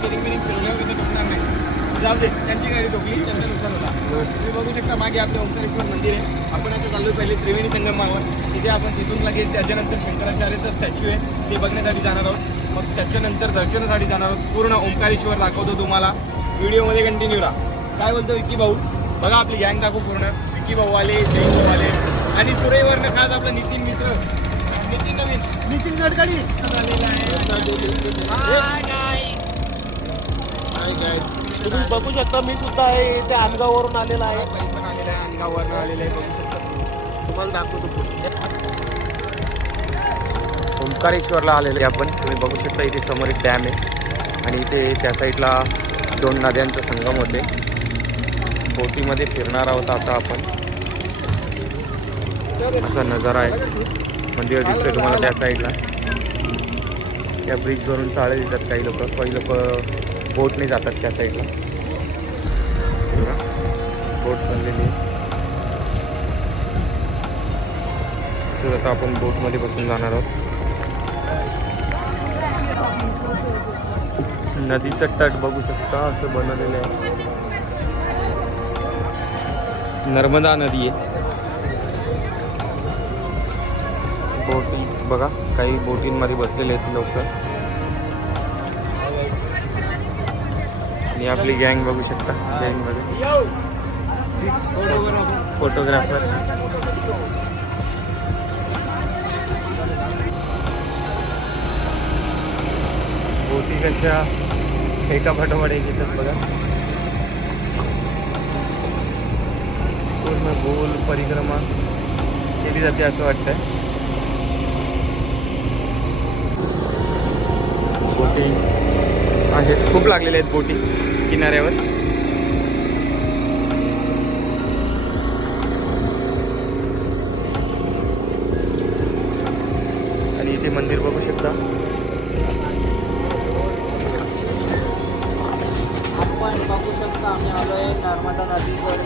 Steering बिरिंग फिरवल्यावर तिथे टोकणार नाही. जाऊ दे, त्यांची गाडी टोकली, त्यांचा नुकसान होता. तुम्ही बघू शकता मागे आपलं ओंकारेश्वर मंदिर आहे. आपण आता चाललो पहिले त्रिवेणी संगमावर. तिथे आपण तिथून लगेच त्याच्यानंतर शंकराचार्याचा स्टॅच्यू आहे ते बघण्यासाठी जाणार आहोत. मग त्याच्यानंतर दर्शनासाठी जाणार आहोत. पूर्ण ओंकारेश्वर दाखवतो तुम्हाला. व्हिडिओमध्ये कंटिन्यू राहा. काय बोलतो विक्की भाऊ? बघा आपली गँग दाखवू पूर्ण. विक्की भाऊ आले, जैन भाऊ आले आणि सुरईवरनं खास आपला नितीन मित्र नितीन गडकरी आलेला आहे. तुम्ही बघू शकता मी सुद्धा आहे ते आमगाववरून आलेला आहे. पण आलेला आहे, अंगावरनं आलेलं आहे. बघू शकता, तुम्हाला दाखवतो पुढे. ओंकारेश्वरला आलेले आपण. तुम्ही बघू शकता इथे समोर एक डॅम आहे आणि इथे त्या साईडला 2 नद्यांचा संगम होते. बोटीमध्ये फिरणार आहोत आता आपण. असा नजारा आहे. मंदिर दिसतंय तुम्हाला त्या साईडला. त्या ब्रिजवरून चालत येतात काही लोक बोटने जातात त्या साईडला. बोट चाललेली आहे. तर आता आपण बोटमध्ये बसून जाणार आहोत. नदीचं तट बघू शकता असं बनवलेलं आहे. नर्मदा नदी आहे. बोटी बघा, काही बोटींमध्ये बसलेले आहेत लोक आणि आपली गँग बघू शकता गँगमध्ये फोटोग्राफर. बोटी कशा एका पाठोपाठ एक येतात बघा. पूर्ण गोल परिक्रमा केली जाते असं वाटतंय. बोटी आहेत, खूप लागलेले आहेत बोटी किनाऱ्यावर. आणि इथे मंदिर बघू शकता. आपण बघू शकता आम्ही आलोय नर्मदा नदीवर.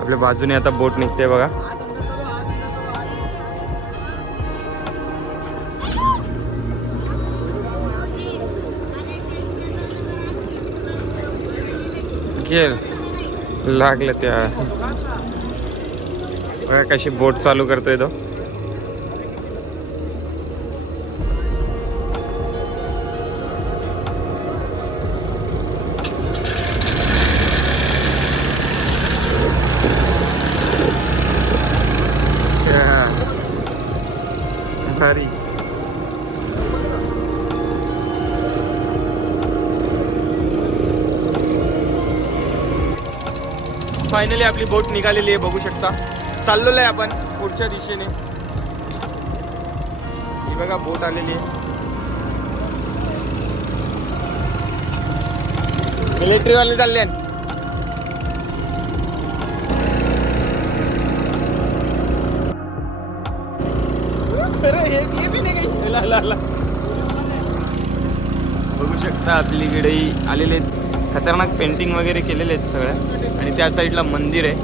आपल्या बाजूने आता बोट निघते बघा. लागलं त्या बघा कशी बोट चालू करतोय तो. भारी. फायनली आपली बोट निघालेली आहे बघू शकता. चाललेलो आहे आपण पुढच्या दिशेने. ही बघा बोट आलेली आहे. मिलिटरी वाले चालले आहेत. बघू शकता आपलीकडे आलेले खतरनाक पेंटिंग वगैरे केलेले आहेत सगळ्या. आणि त्या साईडला मंदिर आहे.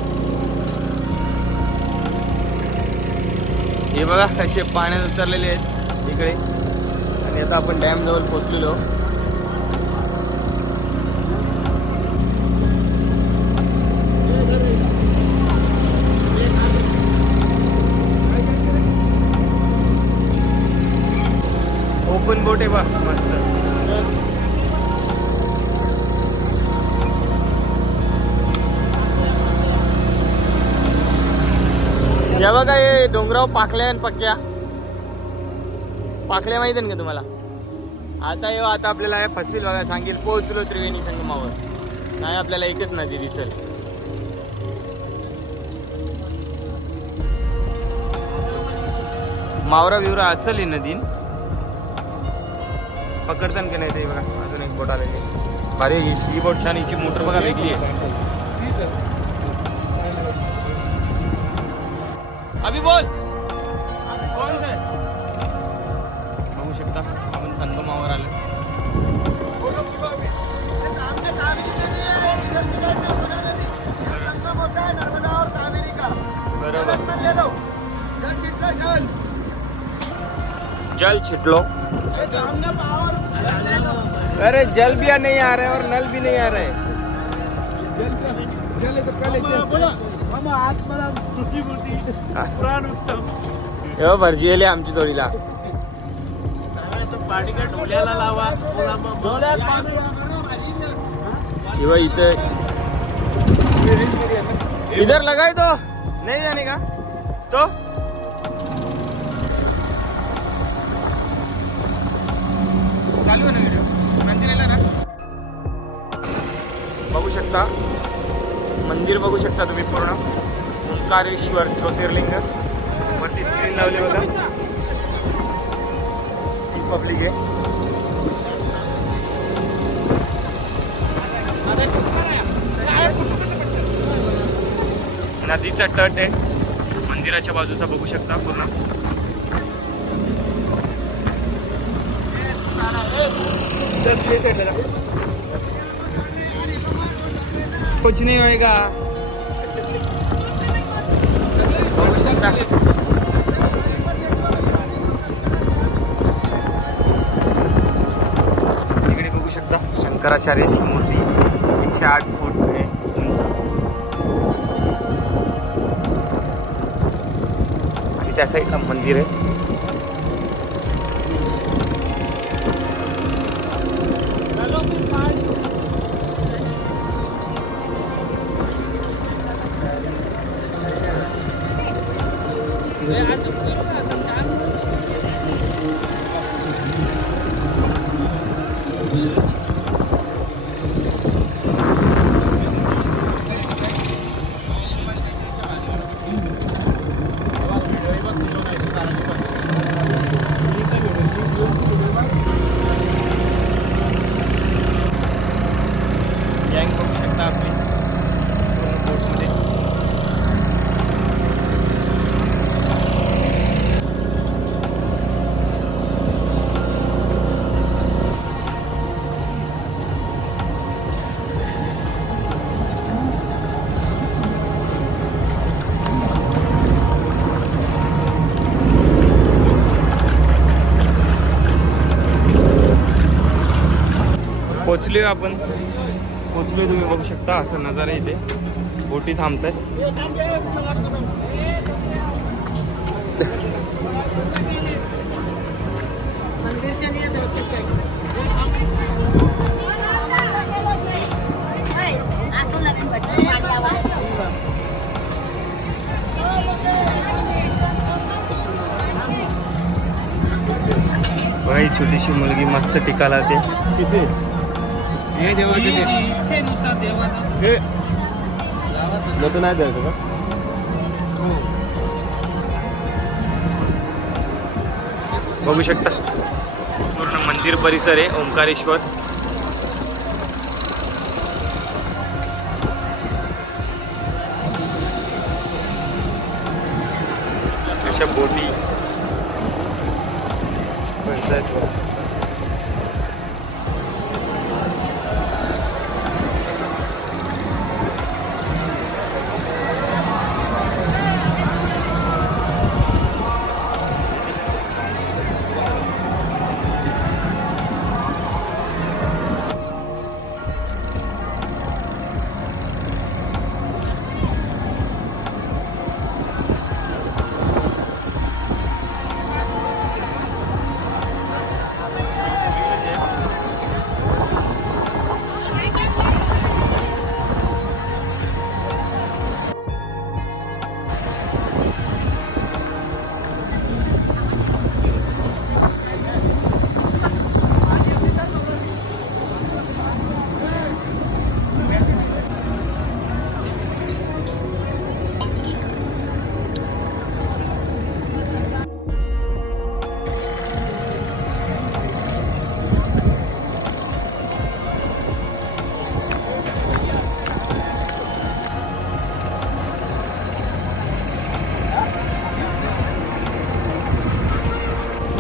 हे बघा कसे पाण्यात उतरलेले आहेत इकडे. आणि आता आपण डॅम जवळ पोहोचलेलो. ओपन बोट आहे बा मस्त. या बघा हे डोंगराव पाखल्या आणि पक्क्या. पाखल्या माहिती आहे का तुम्हाला? आता येऊ आता आपल्याला फसवील बघा. सांगेल पोहोचलो त्रिवेणी संगमावर. नाही आपल्याला एकच नदी दिसेल. मावरा बिवरा असेल ही नदीन. पकडताना की नाही ते बघा. अजून एक बोट आलेली. अरे ही बोट छान. हिची मोटर बघा वेगळी आहे. अभी बोल कोण से बघू शकता आपण संगमावर आलो. बरोबर. जल छिट लो। अरे जल भी नहीं आ रहा है और नल भी नहीं आ रहा है। यो भरजी आमची जोडीला किंवा इथे इधर लगाय तो नहीं जाने का तो चालू आहे ना व्हिडिओ मंदिराला ना बघू शकता मंदिर बघू शकता तुम्ही पूर्ण ओंकारेश्वर ज्योतिर्लिंग वरती स्क्रीन लावली बघा पब्लिक आहे नदीचा तट आहे मंदिराच्या बाजूचा बघू शकता पूर्ण कुछ नहीं होएगा बघू शकता इकडे बघू शकता शंकराचार्याची मूर्ती 108 फूट आहे उंच आणि त्या साईडला मंदिर आहे गँग बघू शकता आपली पूर्ण बोटमध्ये पोचलोय आपण पोचलोय तुम्ही बघू शकता असं नजारा इथे बोटी थांबतात भाई छोटीशी मुलगी मस्त टिका लावते तिथे हे देवाचे इच्छेनुसार देवाचं हे नंतर नाही द्यायचं का बघू शकता पूर्ण मंदिर परिसर आहे ओंकारेश्वर अशा बोटी पंचायत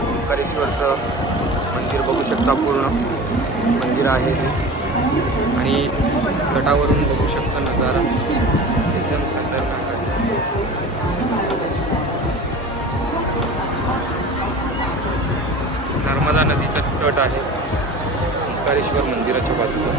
ओंकारेश्वरचं मंदिर बघू शकता पूर्ण मंदिर आहे आणि तटावरून बघू शकता नजारा एकदम खतरनाक आहे नर्मदा नदीचा तट आहे ओंकारेश्वर मंदिराच्या बाजूचा.